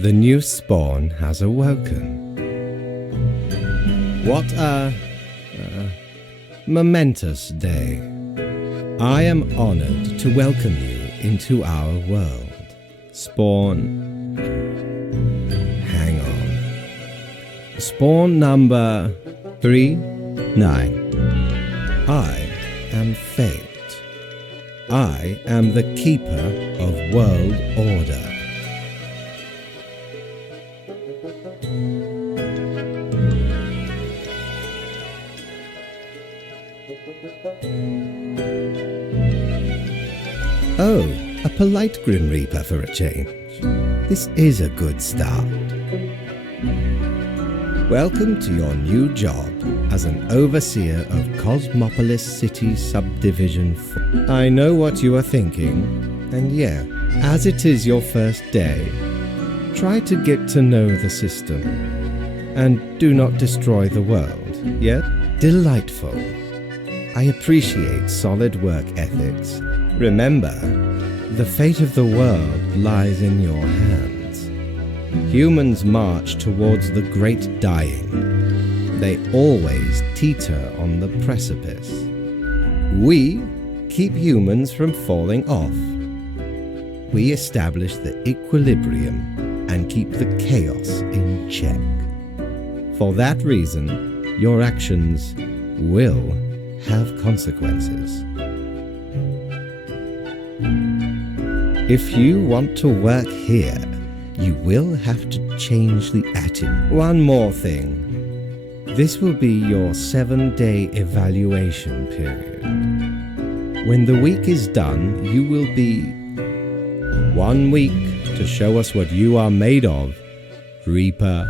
The new spawn has awoken. What a momentous day. I am honored to welcome you into our world. Spawn. Hang on. Spawn number 39. I am fate. I am the keeper of world order. Oh, a polite Grim Reaper for a change. This is a good start. Welcome to your new job as an overseer of Cosmopolis City Subdivision 4. I know what you are thinking, and yeah, as it is your first day, try to get to know the system, and do not destroy the world, yes? Delightful. I appreciate solid work ethics. Remember, the fate of the world lies in your hands. Humans march towards the great dying. They always teeter on the precipice. We keep humans from falling off. We establish the equilibrium and keep the chaos in check. For that reason, your actions will have consequences. If you want to work here, you will have to change the attitude. One more thing. This will be your 7-day evaluation period. When the week is done, you will be 1 week to show us what you are made of, Reaper.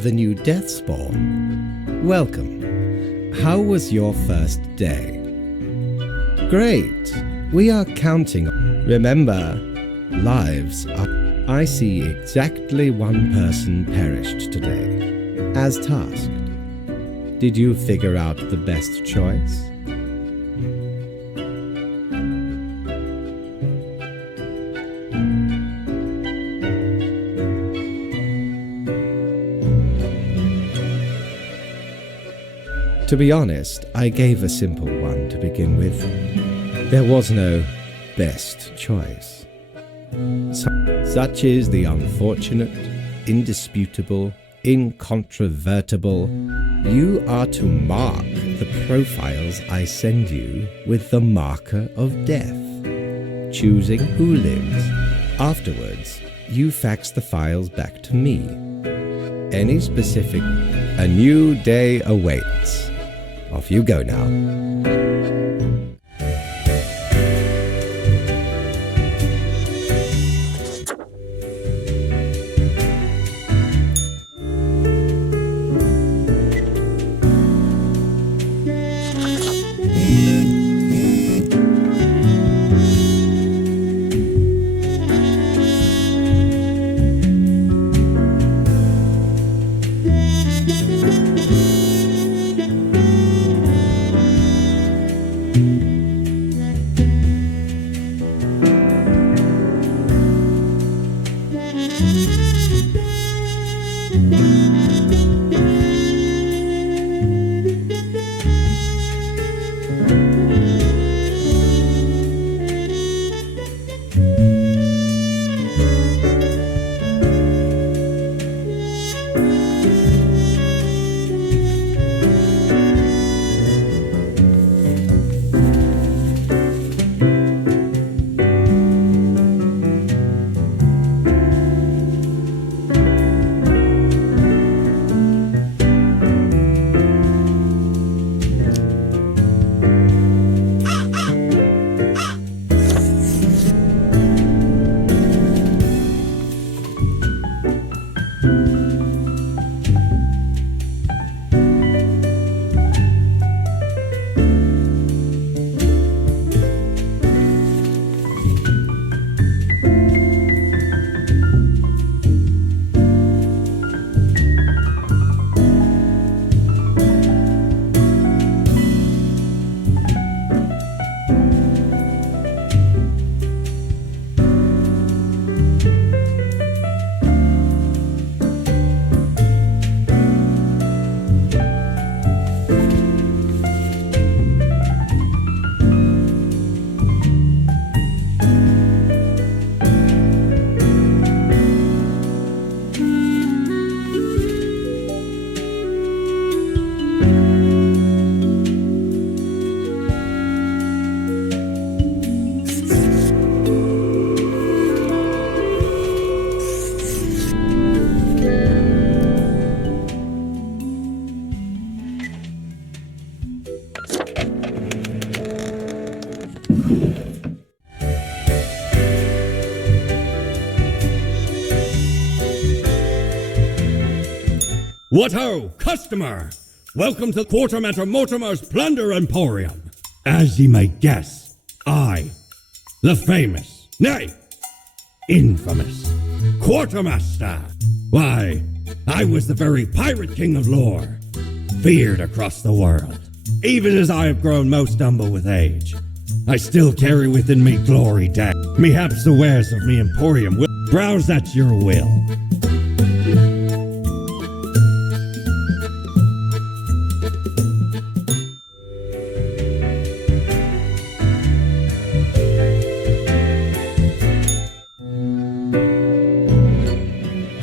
The new death spawn. Welcome. How was your first day? Great. We are counting. Remember, lives are... I see exactly one person perished today, as tasked. Did you figure out the best choice? To be honest, I gave a simple one to begin with. There was no best choice. Such is the unfortunate, indisputable, incontrovertible. You are to mark the profiles I send you with the marker of death, choosing who lives. Afterwards, you fax the files back to me. Any specific... A new day awaits. Off you go now. What ho, customer! Welcome to Quartermaster Mortimer's Plunder Emporium. As ye may guess, I, the famous, nay, infamous Quartermaster. Why, I was the very pirate king of lore, feared across the world. Even as I have grown most humble with age, I still carry within me glory day. Mehaps the wares of me emporium will browse at your will.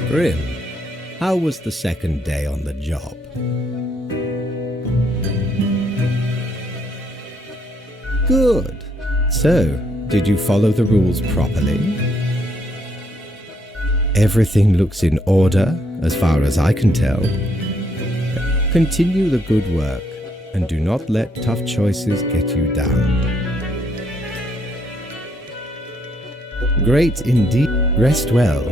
Grim, how was the second day on the job? Good. So, did you follow the rules properly? Everything looks in order, as far as I can tell. Continue the good work, and do not let tough choices get you down. Great indeed. Rest well.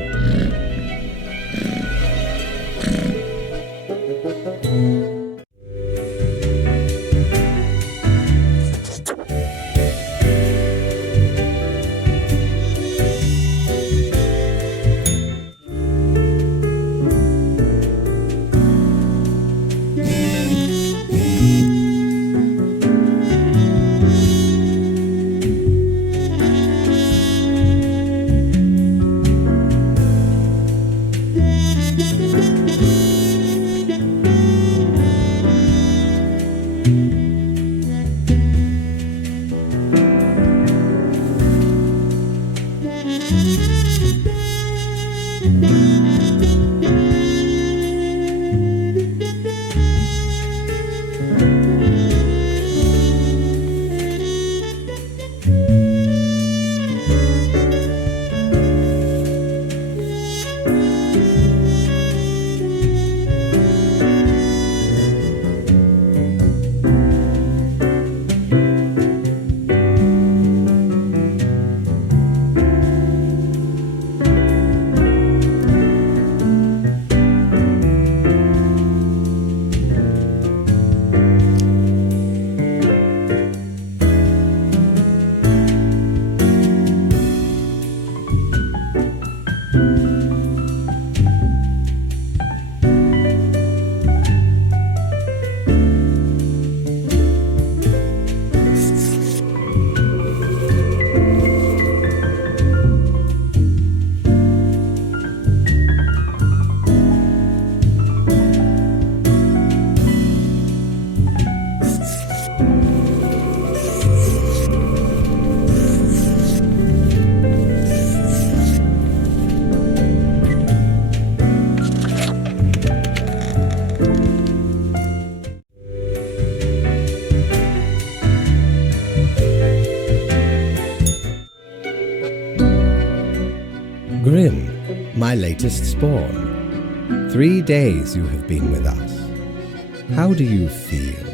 my latest spawn. 3 days you have been with us. How do you feel?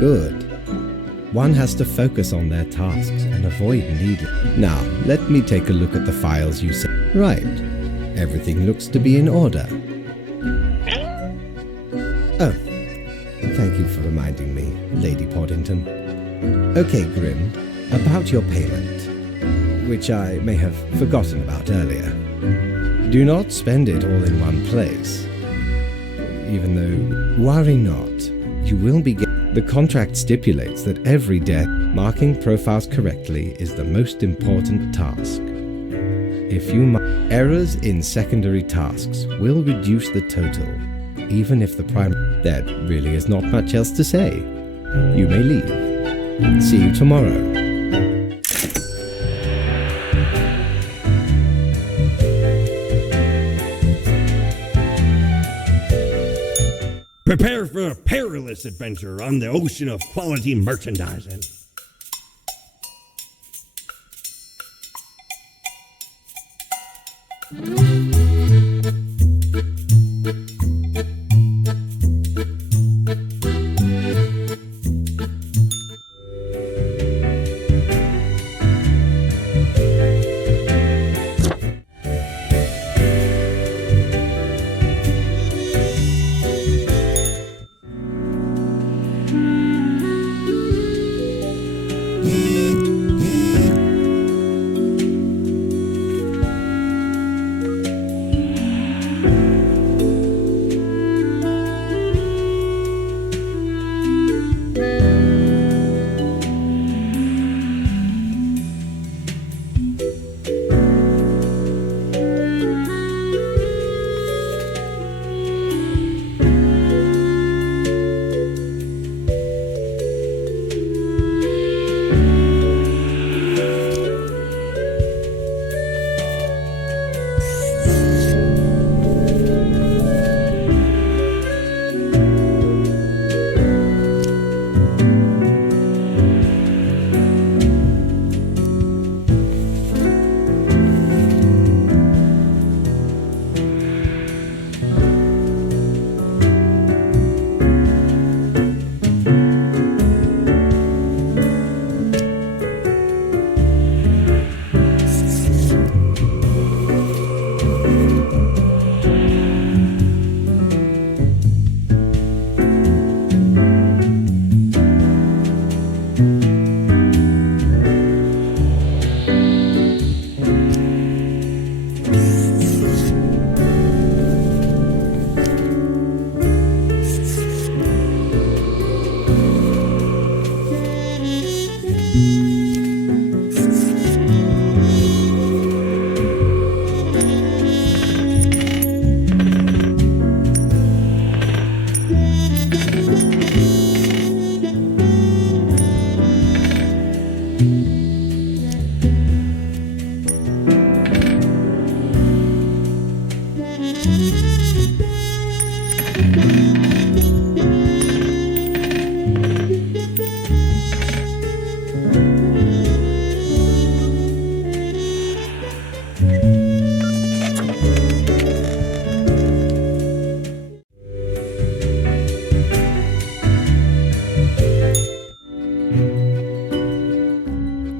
Good. One has to focus on their tasks and avoid needless. Now, let me take a look at the files you sent. Right. Everything looks to be in order. Oh, thank you for reminding me, Lady Poddington. Okay, Grim, about your payment, which I may have forgotten about earlier. Do not spend it all in one place. Even though, worry not, you will be getting... The contract stipulates that every day marking profiles correctly is the most important task. If you errors in secondary tasks will reduce the total, even if the primary... There really is not much else to say. You may leave. See you tomorrow. Prepare for a perilous adventure on the ocean of quality merchandising.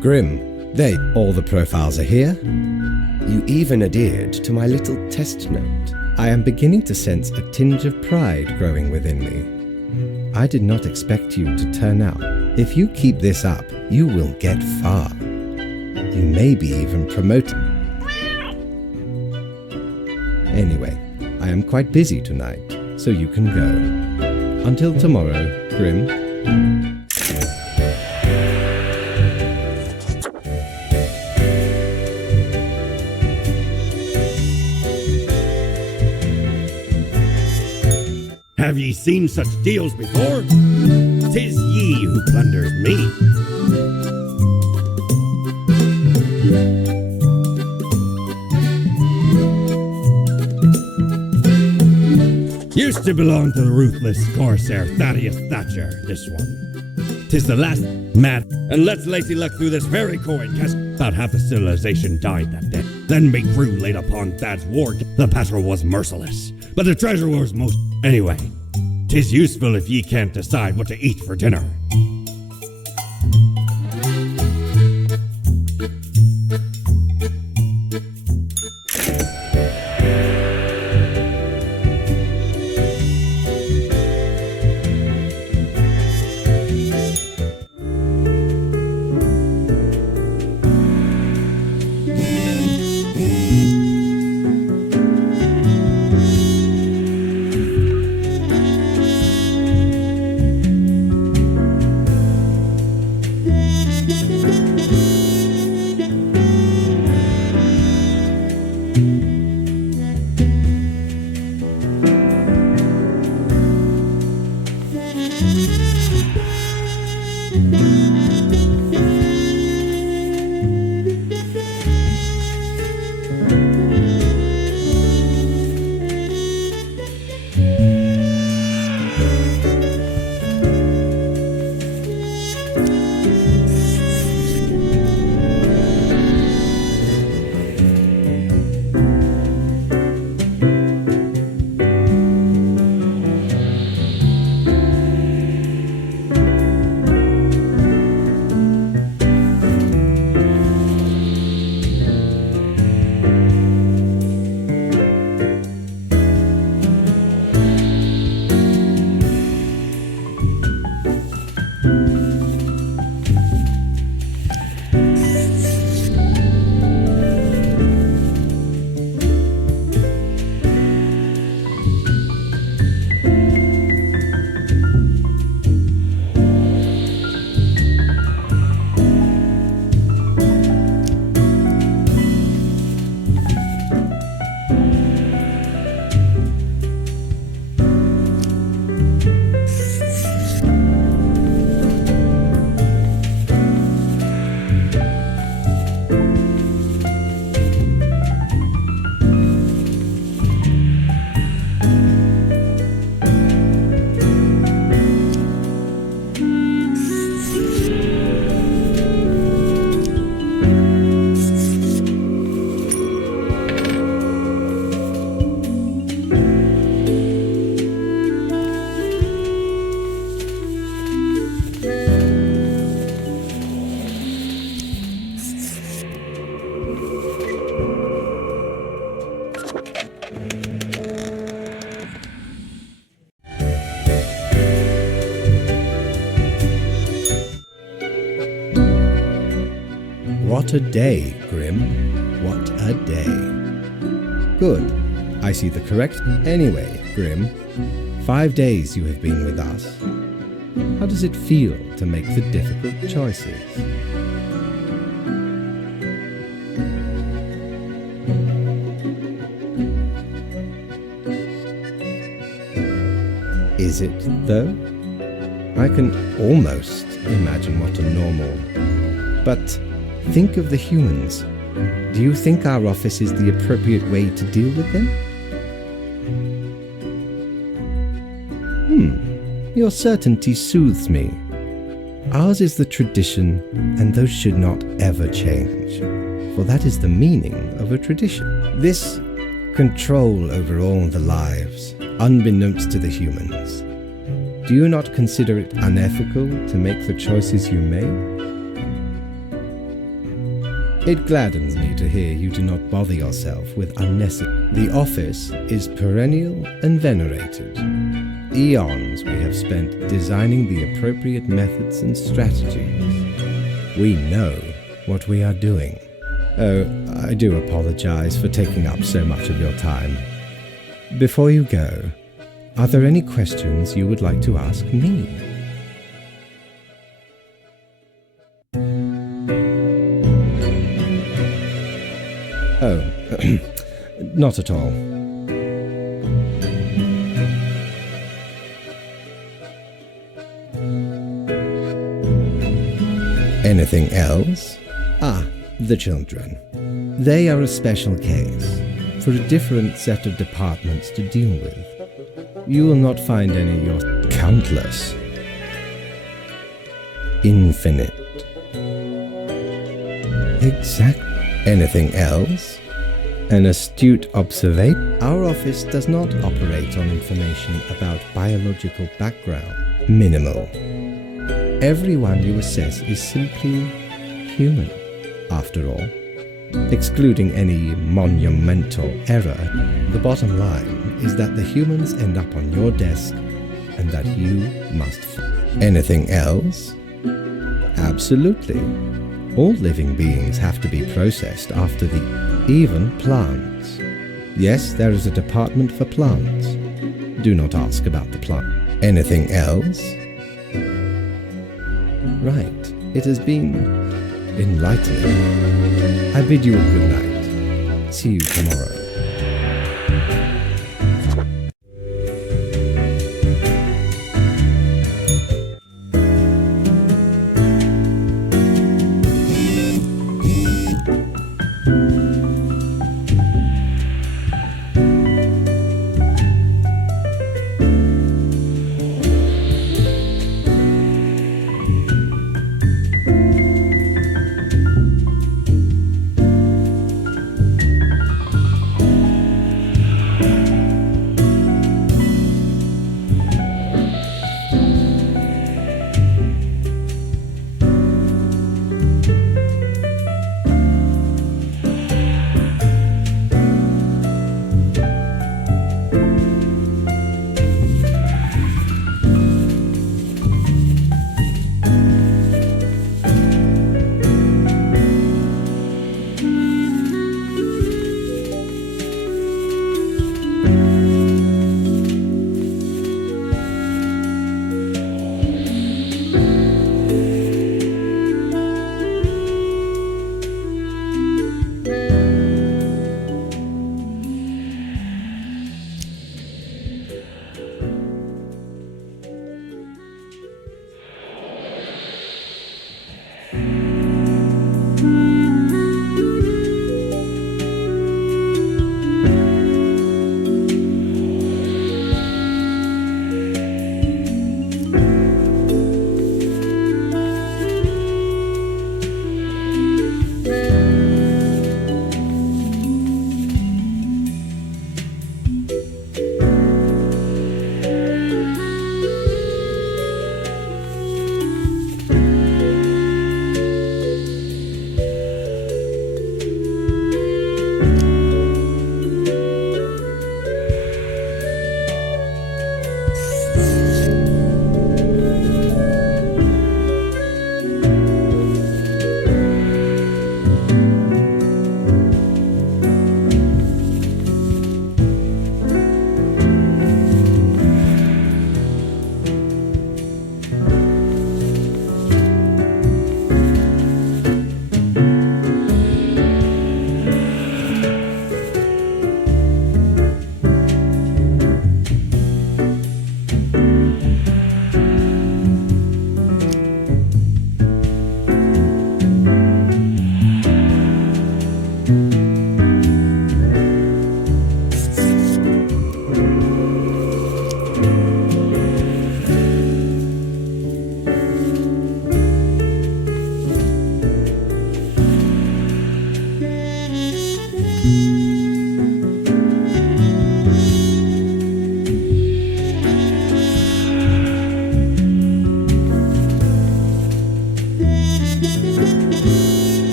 Grim, all the profiles are here. You even adhered to my little test note. I am beginning to sense a tinge of pride growing within me. I did not expect you to turn out. If you keep this up, you will get far. You may be even promoted. Anyway, I am quite busy tonight, so you can go. Until tomorrow, Grim. Have ye seen such deals before? 'Tis ye who plunders me. Used to belong to the ruthless corsair Thaddeus Thatcher, this one. 'Tis the last mad, and let's lazy luck through this very coin, cast about half the civilization died that day. Then big crew laid upon Thad's ward. The patrol was merciless, but the treasure was most... Anyway, 'tis useful if ye can't decide what to eat for dinner. What a day, Grim. What a day. Good. I see the correct... Anyway, Grim, 5 days you have been with us. How does it feel to make the difficult choices? Is it, though? I can almost imagine what a normal... But think of the humans. Do you think our office is the appropriate way to deal with them? Your certainty soothes me. Ours is the tradition, and those should not ever change, for that is the meaning of a tradition. This control over all the lives, unbeknownst to the humans. Do you not consider it unethical to make the choices you make? It gladdens me to hear you do not bother yourself with unnecessary. The office is perennial and venerated. Eons we have spent designing the appropriate methods and strategies. We know what we are doing. Oh, I do apologize for taking up so much of your time. Before you go, are there any questions you would like to ask me? Oh, not at all. Anything else? Ah, the children. They are a special case, for a different set of departments to deal with. You will not find any your countless. Infinite. Exact. Anything else? An astute observation. Our office does not operate on information about biological background. Minimal. Everyone you assess is simply human, after all. Excluding any monumental error, the bottom line is that the humans end up on your desk and that you must. Anything else? Absolutely. All living beings have to be processed after even plants. Yes, there is a department for plants. Do not ask about the plant. Anything else? Right. It has been enlightening. I bid you a good night. See you tomorrow.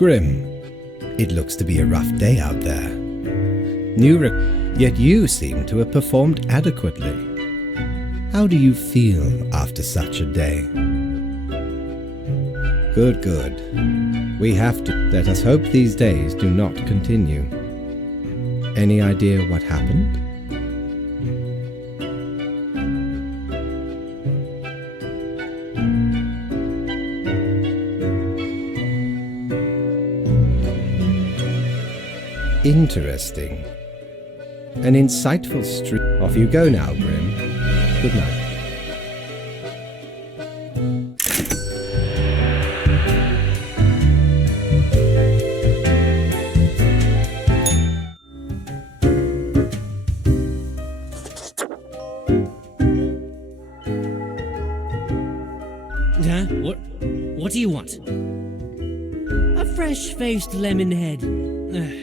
Grim, it looks to be a rough day out there. Yet you seem to have performed adequately. How do you feel after such a day? Good, good. We have to. Let us hope these days do not continue. Any idea what happened? Interesting. An insightful street. Off you go now, Grim. Good night. Huh? What do you want? A fresh-faced lemon head.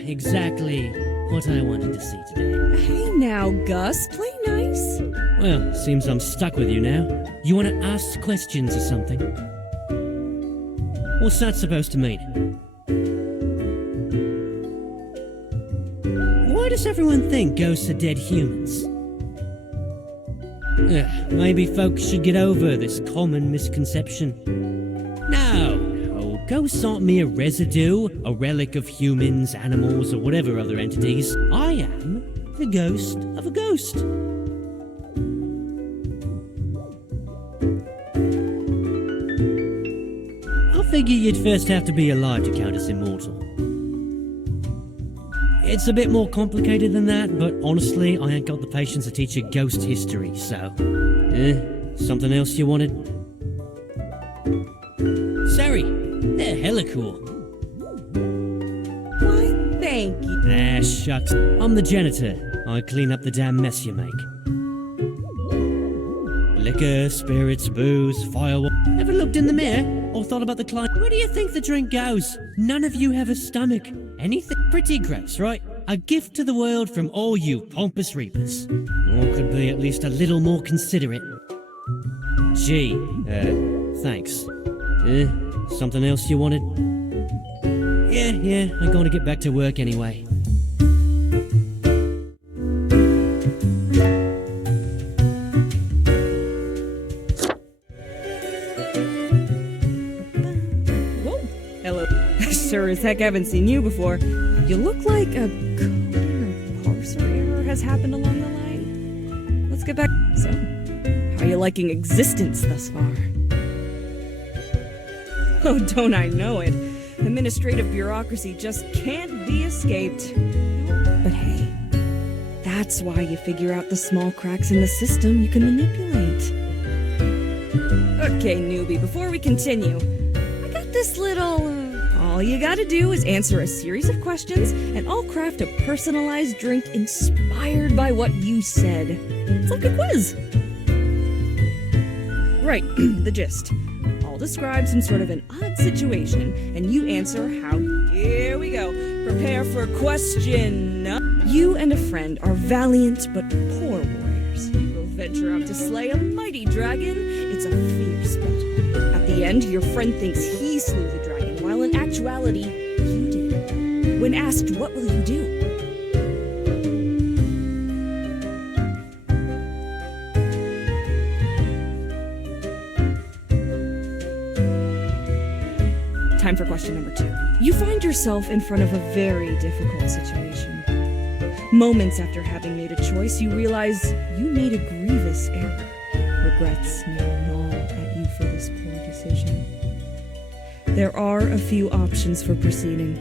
Exactly what I wanted to see today. Hey now, Gus, play nice. Well, seems I'm stuck with you now. You want to ask questions or something? What's that supposed to mean? Why does everyone think ghosts are dead humans? Maybe folks should get over this common misconception. No, ghosts aren't mere residue, a relic of humans, animals, or whatever other entities. I am the ghost of a ghost. I figure you'd first have to be alive to count as immortal. It's a bit more complicated than that, but honestly, I ain't got the patience to teach you ghost history, so... something else you wanted? Sorry, they're hella cool. Why, thank you. Ah, shucks. I'm the janitor. I clean up the damn mess you make. Liquor, spirits, booze, fireworks. Ever looked in the mirror or thought about the client? Where do you think the drink goes? None of you have a stomach. Anything pretty gross, right? A gift to the world from all you pompous reapers. Or could be at least a little more considerate. Gee, thanks. Something else you wanted? Yeah, I'm going to get back to work anyway. Whoa, hello. Sure as heck haven't seen you before. You look like a coding or parser error has happened along the line. Let's get back. So, how are you liking existence thus far? Oh, don't I know it. Administrative bureaucracy just can't be escaped. But hey, that's why you figure out the small cracks in the system you can manipulate. Okay, newbie, before we continue, I got this little... all you gotta do is answer a series of questions, and I'll craft a personalized drink inspired by what you said. It's like a quiz. Right, the gist. I'll describe some sort of an odd situation, and you answer how... Here we go. Prepare for question. You and a friend are valiant but poor warriors. You will venture out to slay a mighty dragon. It's a fierce battle. At the end, your friend thinks he slew the dragon, while in actuality, you did. When asked, what will you do? Time for question number 2. You find yourself in front of a very difficult situation. Moments after having made a choice, you realize you made a grievous error. Regrets now gnaw at you for this poor decision. There are a few options for proceeding.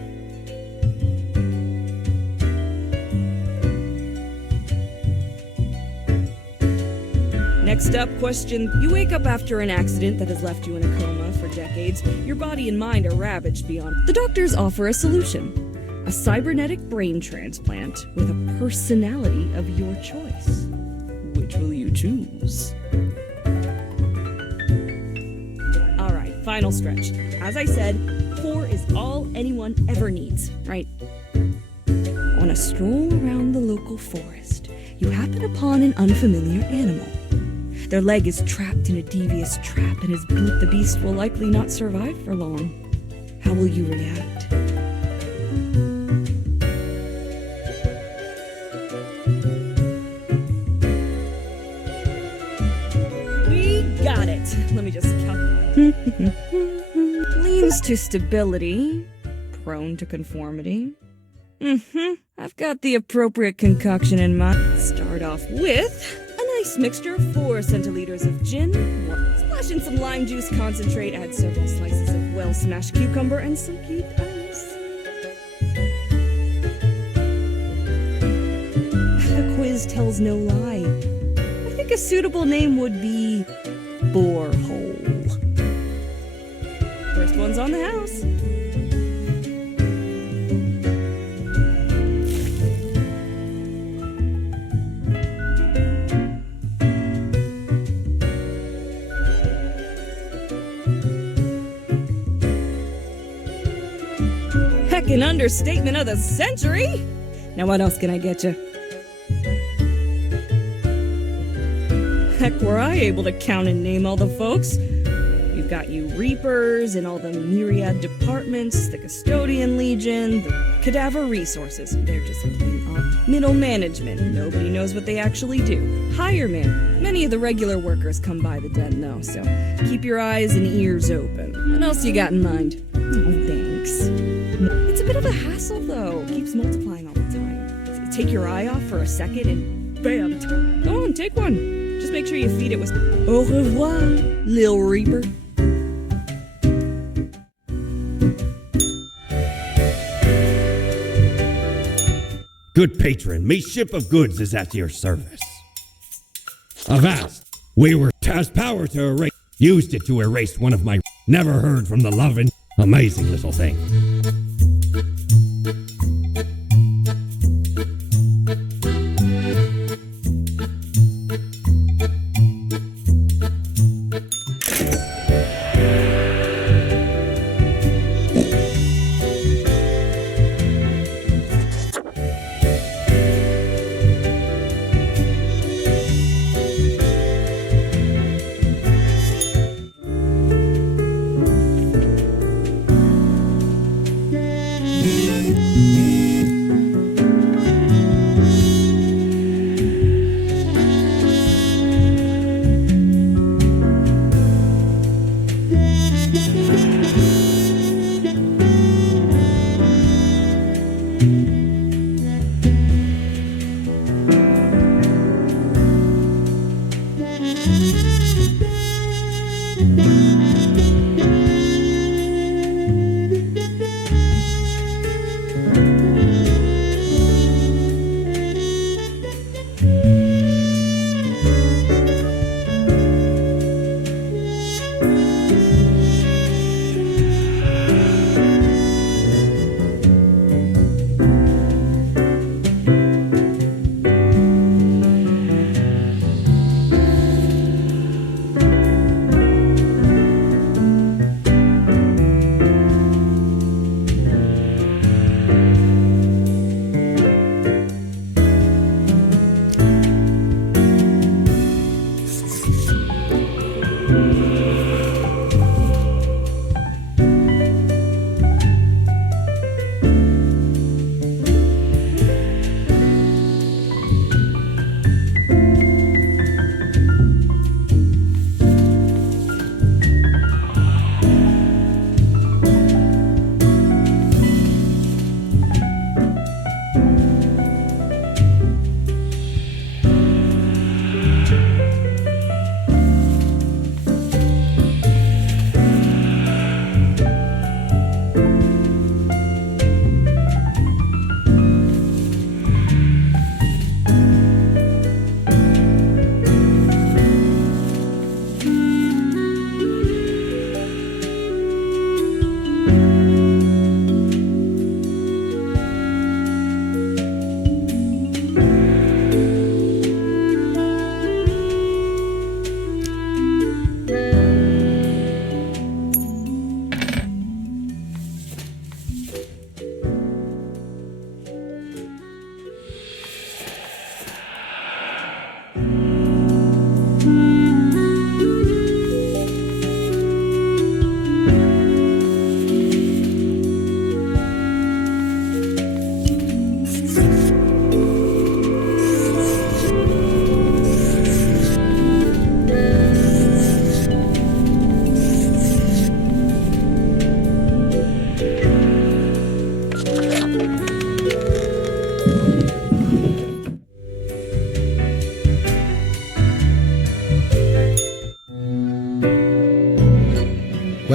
Next up, question. You wake up after an accident that has left you in a coma for decades. Your body and mind are ravaged beyond. The doctors offer a solution. A cybernetic brain transplant with a personality of your choice. Which will you choose? Alright, final stretch. As I said, 4 is all anyone ever needs, right? On a stroll around the local forest, you happen upon an unfamiliar animal. Their leg is trapped in a devious trap, and the beast will likely not survive for long. How will you react? Let me just count. Leans to stability. Prone to conformity. I've got the appropriate concoction in mind. Start off with a nice mixture. 4 centiliters of gin. Splash in some lime juice concentrate. Add several slices of well-smashed cucumber and some cubed ice. The quiz tells no lie. I think a suitable name would be Borehole. First one's on the house. An understatement of the century. Now what else can I get you? Heck, were I able to count and name all the folks? You've got you reapers in all the myriad departments, the custodian legion, the cadaver resources. They're just plain odd. Middle management. Nobody knows what they actually do. Hireman. Many of the regular workers come by the den though, so keep your eyes and ears open. What else you got in mind? Oh, thanks. It's a bit of a hassle, though. It keeps multiplying all the time. Take your eye off for a second and bam! Go on, take one. Just make sure you feed it with au revoir, Lil Reaper. Good patron, me ship of goods is at your service. Avast, we were has power to erase. Used it to erase one of my never heard from the loving amazing little thing.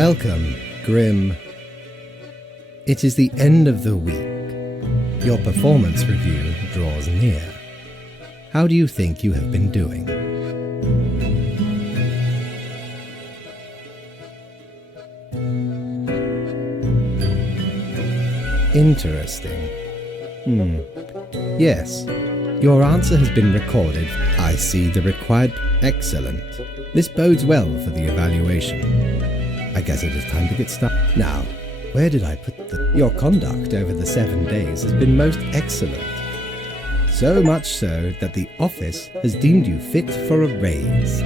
Welcome, Grim. It is the end of the week. Your performance review draws near. How do you think you have been doing? Interesting. Yes, your answer has been recorded. I see the required. Excellent. This bodes well for the evaluation. I guess it is time to get started. Now, where did I put your conduct over the 7 days has been most excellent. So much so that the office has deemed you fit for a raise.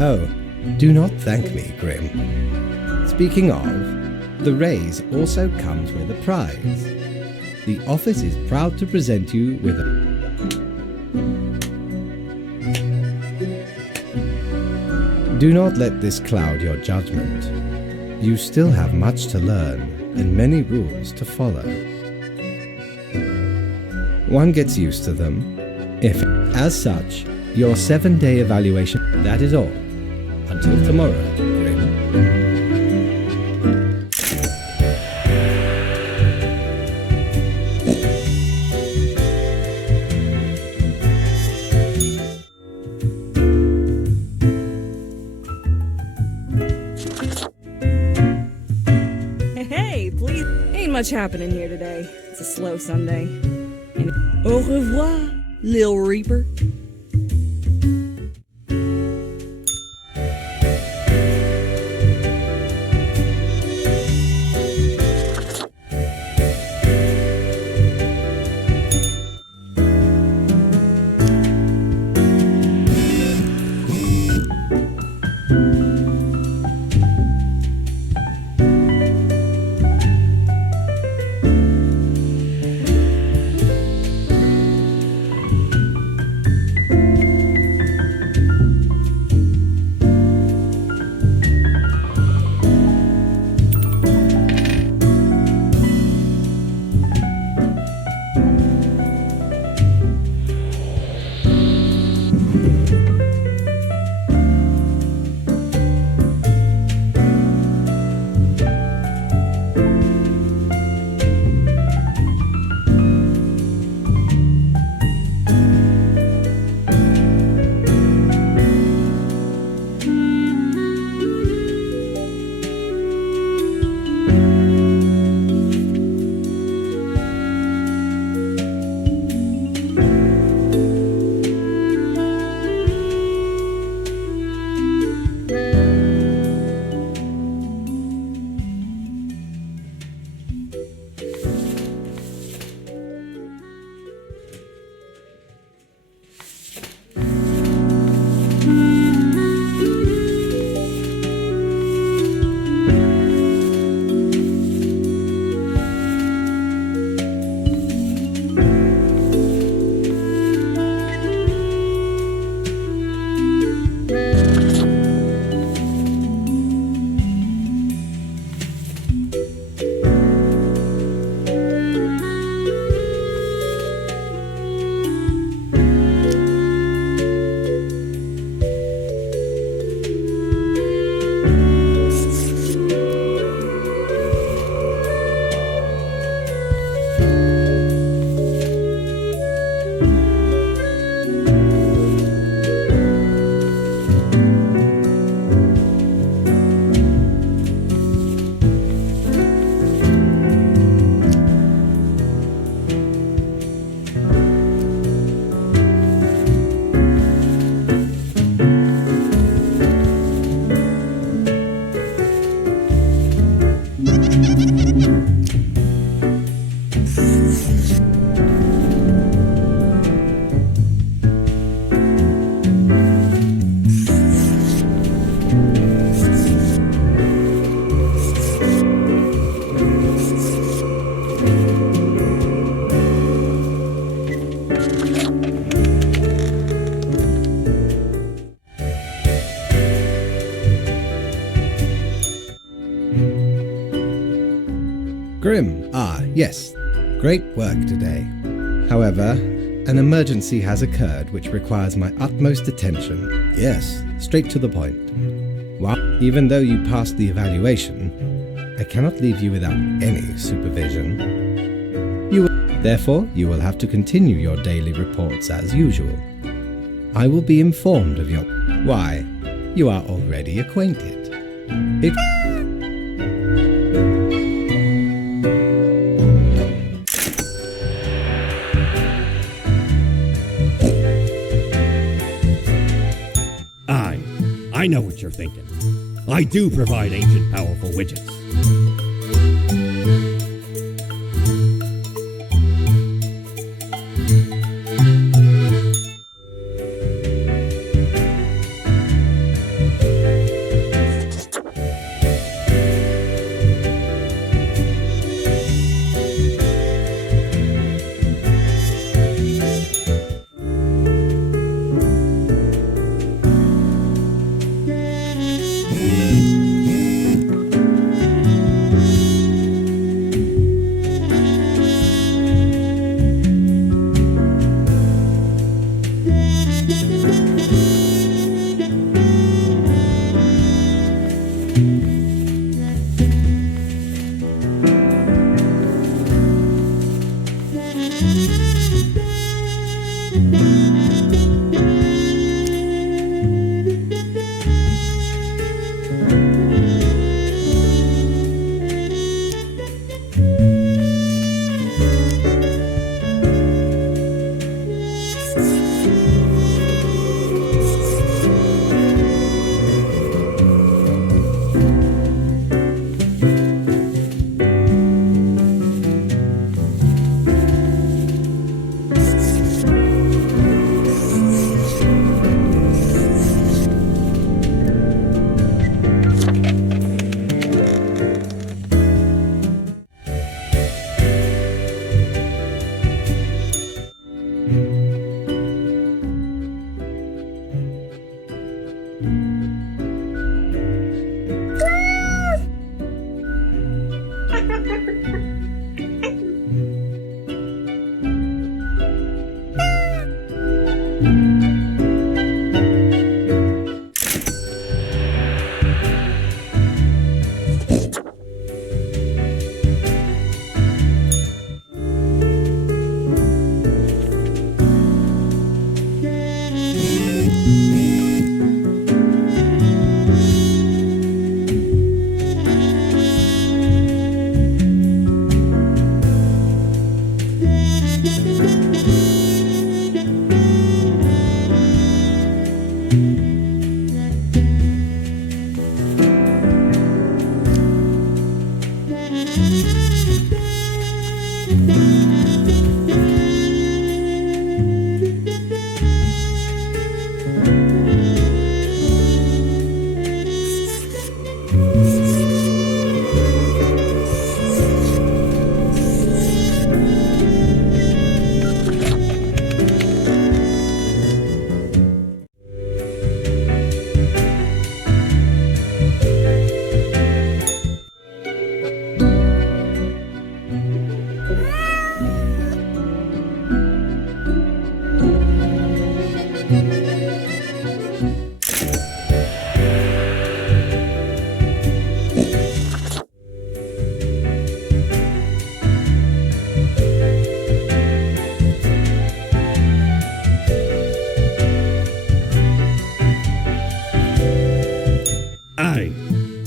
Oh, do not thank me, Grim. Speaking of, the raise also comes with a prize. The office is proud to present you with a... Do not let this cloud your judgment. You still have much to learn and many rules to follow. One gets used to them. As such, your 7-day evaluation, that is all. Until tomorrow, Grim. Hey, please. Ain't much happening here today. It's a slow Sunday. And au revoir, Lil Reaper. Grim, yes, great work today. However, An emergency has occurred which requires my utmost attention. Yes, straight to the point. Well, even though you passed the evaluation, I cannot leave you without any supervision. Therefore, you will have to continue your daily reports as usual. I will be informed of your... Why, you are already acquainted. It... I know what you're thinking. I do provide ancient powerful widgets.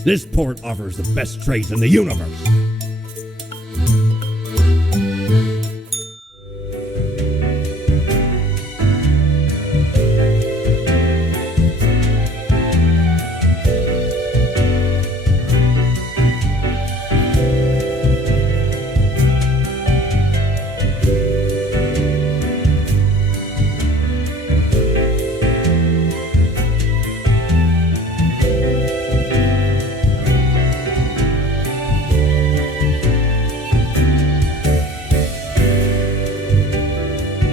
This port offers the best trades in the universe.